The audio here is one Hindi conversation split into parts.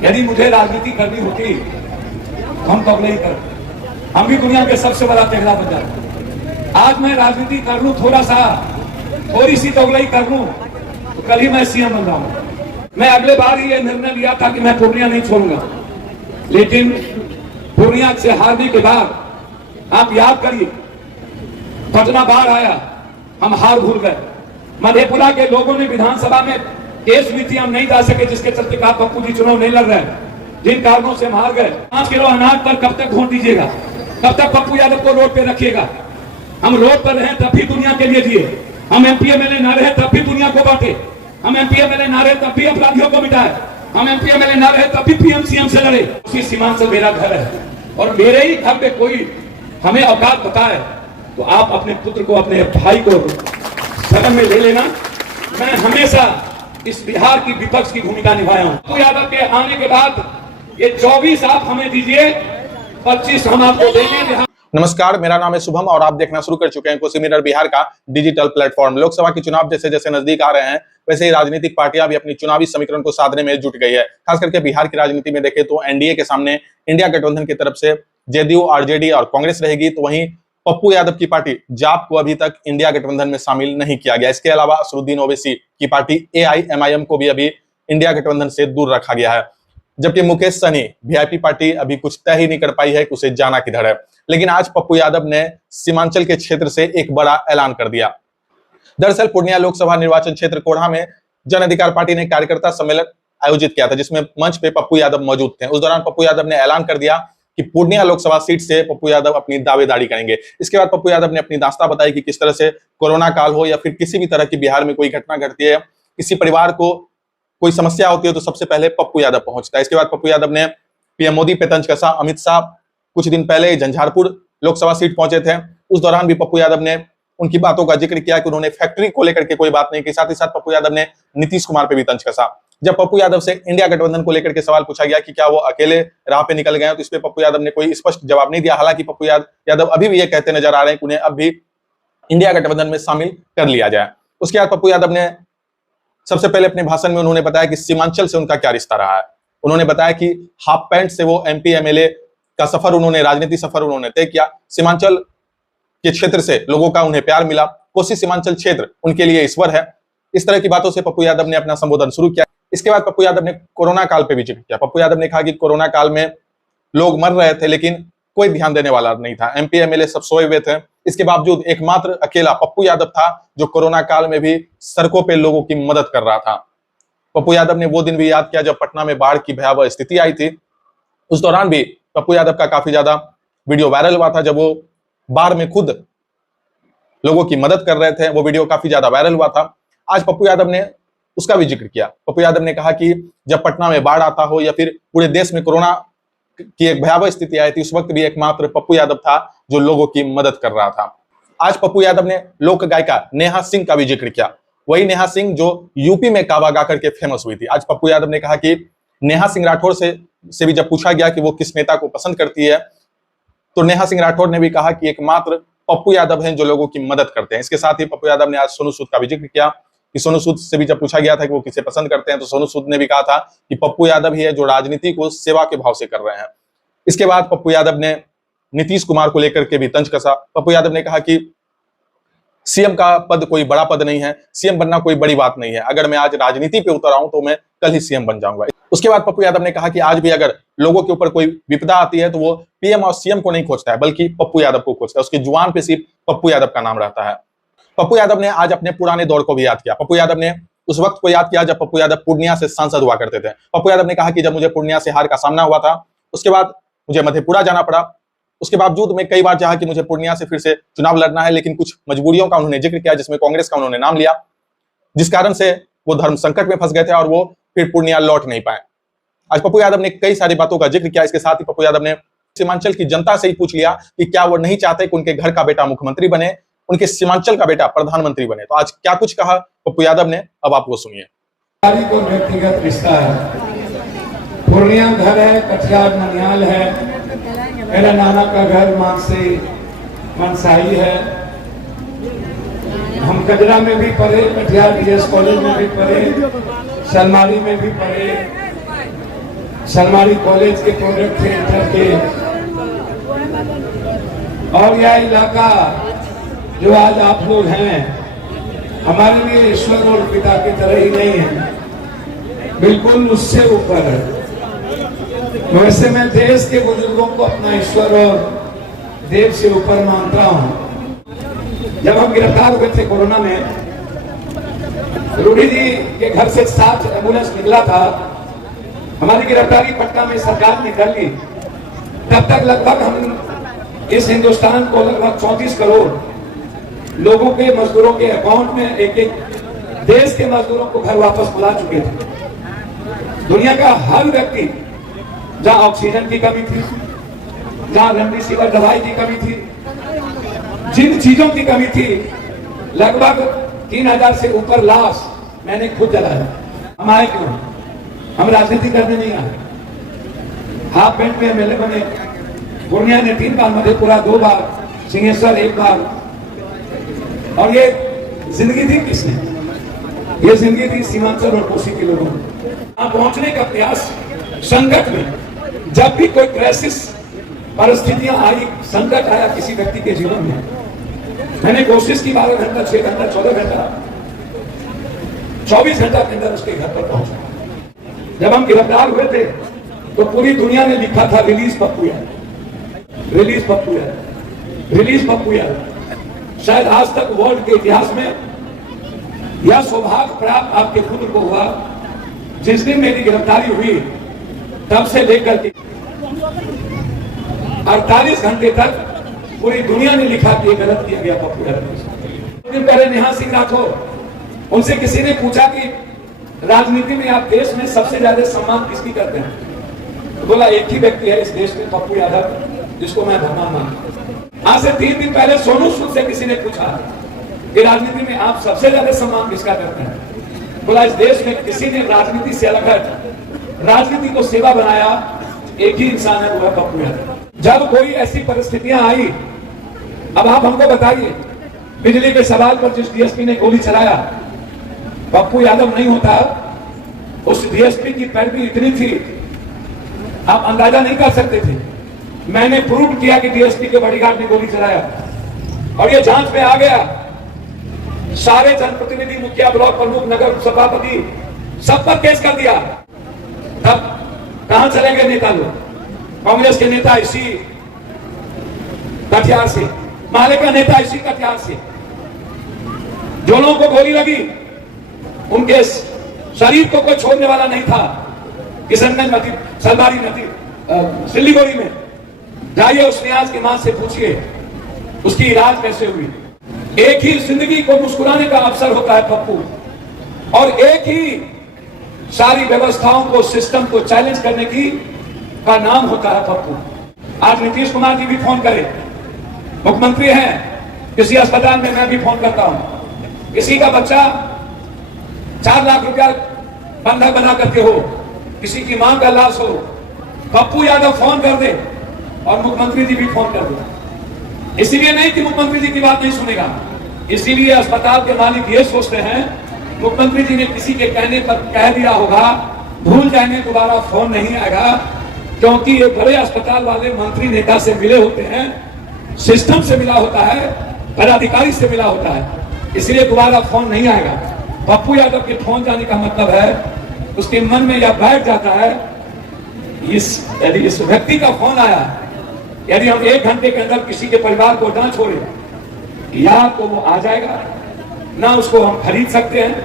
यदि मुझे राजनीति करनी होती तो हम तगड़े ही करते, हम भी दुनिया के सबसे बड़ा तेगड़ा बन जाते। आज मैं राजनीति कर लूं, थोड़ी सी तगड़ाई कर लूं, तो कल ही मैं सीएम बन रहा हूं। मैं अगले बार ये निर्णय लिया था कि मैं पूर्णिया नहीं छोड़ूंगा, लेकिन पूर्णिया से हारने के बाद आप याद करिए, पटना बाढ़ आया, हम हार भूल गए। मधेपुरा के लोगों ने विधानसभा में केस भी थी, हम नहीं जा सके, जिसके चलते कहा पप्पू जी चुनाव नहीं लड़ रहे, जिन कारणों से हम हार गए। 5 किलो अनाज पर कब तक वोट दीजिएगा? कब तक पप्पू यादव को रोड पे रखिएगा? हम रोड पर रहे तब भी दुनिया के लिए जिए, हम एमपी एमएलए ना रहे तब भी दुनिया को बांटे, हम एमपी एमएलए ना रहे तब भी अपराधियों को मिटाए, हम एमपी एमएलए ना रहे तब भी पीएम सीएम से लड़े। उसी सीमांचल मेरा घर है और मेरे ही घर पे कोई हमें औकात बताए तो आप अपने पुत्र को, अपने भाई को सदन में ले लेना। मैं हमेशा इस बिहार की विपक्ष की भूमिका निभाया हूं। पप्पू यादव के आने के बाद ये 24 आप हमें दीजिए, 25 हम आपको देंगे। नमस्कार, मेरा नाम है शुभम और आप देखना शुरू कर चुके हैं कोसी मिरर बिहार का डिजिटल प्लेटफॉर्म। लोकसभा के चुनाव जैसे जैसे नजदीक आ रहे हैं, वैसे ही राजनीतिक पार्टियां भी अपनी चुनावी समीकरण को साधने में जुट गई है। खास करके बिहार की राजनीति में देखें तो एनडीए के सामने इंडिया गठबंधन की तरफ से जेडीयू, आरजेडी और कांग्रेस रहेगी, तो वहीं पप्पू यादव की पार्टी जाप को अभी तक इंडिया गठबंधन में शामिल नहीं किया गया। इसके अलावा असदुद्दीन ओवैसी की पार्टी एआईएमआईएम को भी अभी इंडिया गठबंधन से दूर रखा गया है, जबकि मुकेश सहनी वीआईपी पार्टी अभी कुछ तय ही नहीं कर पाई है कि उसे जाना किधर है। लेकिन आज पप्पू यादव ने सीमांचल के क्षेत्र से एक बड़ा ऐलान कर दिया। दरअसल पूर्णिया लोकसभा निर्वाचन क्षेत्र कोढ़ा में जन अधिकार पार्टी ने कार्यकर्ता सम्मेलन आयोजित किया था, जिसमें मंच पे पप्पू यादव मौजूद थे। उस दौरान पप्पू यादव ने ऐलान कर दिया कि पूर्णिया लोकसभा सीट से पप्पू यादव अपनी दावेदारी करेंगे। इसके बाद पप्पू यादव ने अपनी दास्तां बताई कि किस तरह से कोरोना काल हो या फिर किसी भी तरह की बिहार में कोई घटना घटती है, किसी परिवार को कोई समस्या होती है तो सबसे पहले पप्पू यादव पहुंचता है। इसके बाद पप्पू यादव ने पीएम मोदी पे तंज कसा। अमित शाह कुछ दिन पहले झंझारपुर लोकसभा सीट पहुंचे थे, उस दौरान भी पप्पू यादव ने उनकी बातों का जिक्र किया कि उन्होंने फैक्ट्री को लेकर के कोई बात नहीं की। साथ ही साथ पप्पू यादव ने नीतीश कुमार पे भी तंज कसा। जब पप्पू यादव से इंडिया गठबंधन को लेकर के सवाल पूछा गया कि क्या वो अकेले राह पे निकल गए, तो इस पे पप्पू यादव ने कोई स्पष्ट जवाब नहीं दिया। हालांकि पप्पू यादव अभी भी ये कहते नजर आ रहे हैं कि उन्हें अब भी इंडिया गठबंधन में शामिल कर लिया जाए। उसके बाद पप्पू यादव ने सबसे पहले अपने भाषण में उन्होंने बताया कि सीमांचल से उनका क्या रिश्ता रहा है। उन्होंने बताया कि हाफ पैंट से वो एमपी एमएलए का सफर उन्होंने, राजनीति सफर उन्होंने तय किया। सीमांचल के क्षेत्र से लोगों का उन्हें प्यार मिला, कोसी सीमांचल क्षेत्र उनके लिए ईश्वर है। इस तरह की बातों से पप्पू यादव ने अपना संबोधन शुरू किया। इसके बाद पप्पू यादव ने कोरोना काल पे भी जिक्र किया। पप्पू यादव ने कहा कि कोरोना काल में लोग मर रहे थे लेकिन कोई ध्यान देने वाला नहीं था, एमपी एमएलए सब सोए हुए थे। इसके बावजूद एकमात्र अकेला पप्पू यादव था जो कोरोना काल में भी सड़कों पे लोगों की मदद कर रहा था। पप्पू यादव ने वो दिन भी याद किया जब पटना में बाढ़ की भयावह स्थिति आई थी। उस दौरान भी पप्पू यादव का काफी ज्यादा वीडियो वायरल हुआ था, जब वो बाढ़ में खुद लोगों की मदद कर रहे थे। वो वीडियो काफी ज्यादा वायरल हुआ था। आज पप्पू यादव ने उसका भी जिक्र किया। पप्पू यादव ने कहा कि जब पटना में बाढ़ आता हो या फिर पूरे देश में कोरोना की एक भयावह स्थिति आई थी, उस वक्त भी एकमात्र पप्पू यादव था जो लोगों की मदद कर रहा था। आज पप्पू यादव ने लोक गायिका नेहा सिंह का भी जिक्र किया, वही नेहा सिंह जो यूपी में कावा गा करके फेमस हुई थी। आज पप्पू यादव ने कहा कि नेहा सिंह राठौर से भी जब पूछा गया कि वो किस नेता को पसंद करती है, तो नेहा सिंह राठौर ने भी कहा कि एकमात्र पप्पू यादव हैं जो लोगों की मदद करते हैं। इसके साथ ही पप्पू यादव ने आज सोनू सूद का भी जिक्र किया कि सोनू सूद से भी जब पूछा गया था कि वो किसे पसंद करते हैं, तो सोनू सूद ने भी कहा था कि पप्पू यादव ही है जो राजनीति को सेवा के भाव से कर रहे हैं। इसके बाद पप्पू यादव ने नीतीश कुमार को लेकर के भी तंज कसा। पप्पू यादव ने कहा कि सीएम का पद कोई बड़ा पद नहीं है, सीएम बनना कोई बड़ी बात नहीं है, अगर मैं आज राजनीति पे उतर आऊं तो मैं कल ही सीएम बन जाऊंगा। उसके बाद पप्पू यादव ने कहा कि आज भी अगर लोगों के ऊपर कोई विपदा आती है तो वो पीएम और सीएम को नहीं खोजता है, बल्कि पप्पू यादव को खोजता है। उसकी जुबान पे सिर्फ पप्पू यादव का नाम रहता है। पप्पू यादव ने आज अपने पुराने दौर को भी याद किया। पप्पू यादव ने उस वक्त को याद किया जब पप्पू यादव पूर्णिया से सांसद हुआ करते थे। पप्पू यादव ने कहा कि जब मुझे पूर्णिया से हार का सामना हुआ था, उसके बाद मुझे मधेपुरा जाना पड़ा, उसके बावजूद मैं कई बार चाहा कि मुझे पूर्णिया से फिर से चुनाव लड़ना है, लेकिन कुछ मजबूरियों का उन्होंने जिक्र किया, जिसमें कांग्रेस का उन्होंने नाम लिया, जिस कारण से वो धर्म संकट में फंस गए थे और वो फिर पूर्णिया लौट नहीं पाए। आज पप्पू यादव ने कई सारी बातों का जिक्र किया। इसके साथ ही पप्पू यादव ने सीमांचल की जनता से ही पूछ लिया कि क्या वो नहीं चाहते कि उनके घर का बेटा मुख्यमंत्री बने, उनके सीमांचल का बेटा प्रधानमंत्री बने। तो आज क्या कुछ कहा पप्पू यादव ने, अब आप वो सुनिए। को व्यक्तिगत रिश्ता है, पूर्णिया घर है, कटिहार ननिहाल है, मेरा नाना का घर मानसी मनसाही है, हम कजरा में भी पढ़े, कटिहार बीएस कॉलेज में भी पढ़े, सलमारी में भी पढ़े, सलमानी कॉलेज के प्रोडक्ट थे इंटर के। और यह इलाका जो आज आप लोग हैं, हमारे लिए ईश्वर और पिता की तरह ही नहीं है, बिल्कुल उससे ऊपर है। वैसे मैं देश के बुजुर्गों को अपना ईश्वर और देव से ऊपर मानता हूं। जब हम गिरफ्तार हुए थे कोरोना में, रूढ़ी जी के घर से 7 एम्बुलेंस निकला था। हमारी गिरफ्तारी पटना में सरकार ने कर ली। तब तक लगभग हम इस हिंदुस्तान को लगभग 34 करोड़ लोगों के, मजदूरों के अकाउंट में एक देश के मजदूरों को घर वापस बुला चुके थे। दुनिया का हर व्यक्ति, जहां ऑक्सीजन की कमी थी, जहां रेमडेसिविर दवाई की कमी थी, जिन चीजों की कमी थी, लगभग 3000 से ऊपर लाश मैंने खुद जलाया। हम आए क्यों? हम राजनीति करने नहीं आए। हाफ पेंट में एमएलए बने। पूर्णिया ने 3 बार, मधेपुरा 2 बार, सिंहेश्वर 1 बार। और ये जिंदगी थी किसने? ये जिंदगी थी सीमांचल और कोसी के लोगों ने। यहाँ पहुंचने का प्रयास, संकट में जब भी कोई क्राइसिस परिस्थितियां आई, संकट आया किसी व्यक्ति के जीवन में, मैंने कोशिश की 12 घंटा, 6 घंटा, 14 घंटा, 24 घंटा के अंदर उसके घर पर पहुंचा। जब हम गिरफ्तार हुए थे तो पूरी दुनिया ने लिखा था release Pappu Yadav, release Pappu Yadav, release Pappu Yadav. शायद आज तक वर्ल्ड के इतिहास में यह सौभाग्य प्राप्त आपके पुत्र को हुआ, जिस दिन मेरी गिरफ्तारी हुई तब से लेकर के 48 घंटे तक पूरी दुनिया ने लिखा कि गलत किया गया पप्पू यादव। दिन पहले नेहा सिंह राठौर, उनसे किसी ने पूछा कि राजनीति में आप देश में सबसे ज्यादा सम्मान किसकी करते हैं? तो बोला एक ही व्यक्ति है इस देश में, पप्पू यादव, जिसको मैं भगवान मानता हूं। आज से 3 दिन पहले सोनू सूद से किसी ने पूछा कि राजनीति में आप सबसे ज्यादा सम्मान किसका करते हैं? बोला इस देश में किसी ने राजनीति से अलग हट राजनीति को सेवा बनाया, एक ही इंसान है, वो है पप्पू यादव। जब कोई ऐसी परिस्थितियां आई, अब आप हमको बताइए, बिजली के सवाल पर जिस डीएसपी ने गोली चलाया, पप्पू यादव नहीं होता, उस डीएसपी की पैरवी इतनी थी आप अंदाजा नहीं कर सकते थे। मैंने प्रूव किया कि डीएसपी के बॉडीगार्ड ने गोली चलाया और ये जांच में आ गया। सारे जनप्रतिनिधि, मुखिया, ब्लॉक प्रमुख, नगर सभापति, सब पर केस कर दिया। तब कहां चले गए नेता लोग? कांग्रेस के नेता इसी कटिहार से, माले का नेता इसी कटिहार से। जो लोगों को गोली लगी उनके शरीर को कोई छोड़ने वाला नहीं था। किशनगंज नदी, सलबारी नदी, सिल्लीगुड़ी में जाइए, उस नियाज की मां से पूछिए उसकी इलाज कैसे हुई। एक ही जिंदगी को मुस्कुराने का अवसर होता है पप्पू, और एक ही सारी व्यवस्थाओं को, सिस्टम को चैलेंज करने की का नाम होता है पप्पू। आज नीतीश कुमार जी भी फोन करे, मुख्यमंत्री हैं, किसी अस्पताल में मैं भी फोन करता हूं, किसी का बच्चा 4 लाख रुपया बंधक बना करके हो, किसी की मां का लाश हो, पप्पू यादव फोन कर दे और मुख्यमंत्री जी भी फोन कर दे। इसीलिए नहीं कि मुख्यमंत्री जी की बात नहीं सुनेगा, इसीलिए अस्पताल के मालिक ये सोचते हैं मुख्यमंत्री जी ने किसी के कहने पर कह दिया होगा, भूल जाएंगे, दोबारा फोन नहीं आएगा, क्योंकि ये बड़े अस्पताल वाले मंत्री नेता से मिले होते हैं, सिस्टम से मिला होता है, पदाधिकारी से मिला होता है, इसलिए दोबारा फोन नहीं आएगा। पप्पू यादव के फोन जाने का मतलब है उसके मन में यह बैठ जाता है, यदि इस व्यक्ति का फोन आया, यदि हम 1 घंटे के अंदर किसी के परिवार को ना छोड़े, या तो वो आ जाएगा, ना उसको हम खरीद सकते हैं,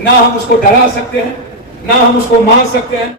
ना हम उसको डरा सकते हैं, ना हम उसको मार सकते हैं।